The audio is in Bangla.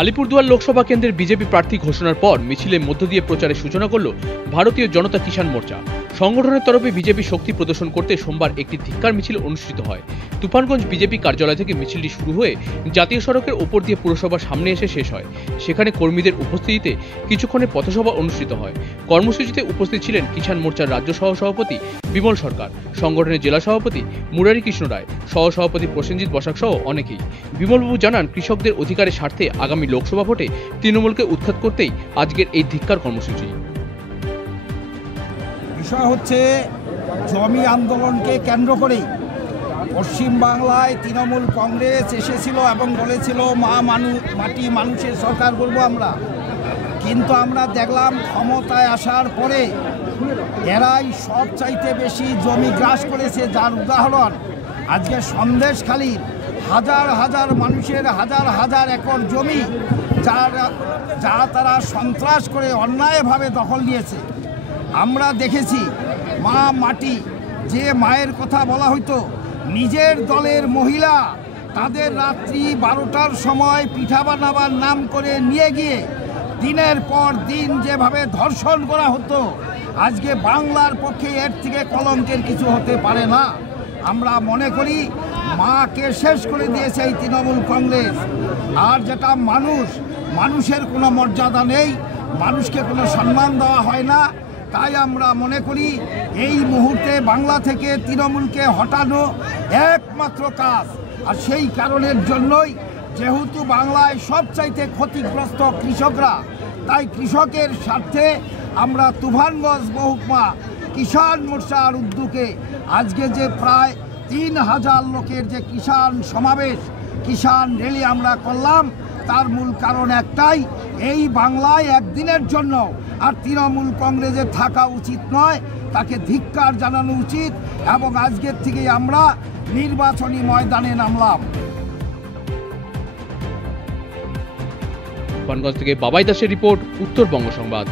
আলিপুরদুয়ার লোকসভা কেন্দ্রের বিজেপি প্রার্থী ঘোষণার পর মিছিলের মধ্য দিয়ে প্রচারের সূচনা করল ভারতীয় জনতা কিষাণ মোর্চা। সংগঠনের তরফে বিজেপি শক্তি প্রদর্শন করতে সোমবার একটি ধিক্কার মিছিল অনুষ্ঠিত হয়। তুফানগঞ্জ বিজেপি কার্যালয় থেকে মিছিলটি শুরু হয়ে জাতীয় সড়কের ওপর দিয়ে পুরসভার সামনে এসে শেষ হয়। সেখানে কর্মীদের উপস্থিতিতে কিছুক্ষণের পথসভা অনুষ্ঠিত হয়। কর্মসূচিতে উপস্থিত ছিলেন কিষাণ মোর্চার রাজ্য সহসভাপতি বিমল সরকার, সংগঠনের জেলা সভাপতি মুরারি কৃষ্ণ রায়, সহসভাপতি প্রসেনজিৎ বসাক সহ অনেকেই। বিমলবাবু জানান, কৃষকদের অধিকারের স্বার্থে আগামী লোকসভা ভোটে তৃণমূলকে উৎখাত করতেই আজকের এই ধিক্কার কর্মসূচি। বিষয় হচ্ছে জমি আন্দোলনকে কেন্দ্র করেই পশ্চিমবাংলায় তৃণমূল কংগ্রেস এসেছিল এবং বলেছিল মাটি মানুষের সরকার করবো আমরা। কিন্তু আমরা দেখলাম ক্ষমতায় আসার পরে এরাই সব চাইতে বেশি জমি গ্রাস করেছে, যার উদাহরণ আজকে সন্দেশখালীর হাজার হাজার মানুষের হাজার হাজার একর জমি যা তারা সন্ত্রাস করে অন্যায়ভাবে দখল নিয়েছে। আমরা দেখেছি মা মাটি, যে মায়ের কথা বলা হইতো, নিজের দলের মহিলা তাদের রাত্রি 12টার সময় পিঠা বানাবার নাম করে নিয়ে গিয়ে দিনের পর দিন যেভাবে ধর্ষণ করা হতো, আজকে বাংলার পক্ষে এর থেকে কলঙ্কের কিছু হতে পারে না। আমরা মনে করি মাকে শেষ করে দিয়েছে এই তৃণমূল কংগ্রেস। আর যেটা মানুষের কোনো মর্যাদা নেই, মানুষকে কোনো সম্মান দেওয়া হয় না। তাই আমরা মনে করি এই মুহূর্তে বাংলা থেকে তৃণমূলকে হটানো একমাত্র কাজ। আর সেই কারণের জন্যই যেহেতু বাংলায় সবচাইতে ক্ষতিগ্রস্ত কৃষকরা, তাই কৃষকের স্বার্থে আমরা তুফানগঞ্জ মহকুমা কিষাণ মোর্চার উদ্যোগে আজকে যে প্রায় 3000 লোকের যে কিষাণ সমাবেশ, কিষাণ র্যালি আমরা করলাম, তার মূল কারণ একটাই, এই বাংলায় একদিনের জন্য আর তৃণমূল কংগ্রেসে থাকা উচিত নয়, তাকে ধিক্কার জানানো উচিত। এবং আজকের থেকে আমরা নির্বাচনী ময়দানে নামলাম। তুফানগঞ্জ থেকে বাবাই দাসের রিপোর্ট, উত্তরবঙ্গ সংবাদ।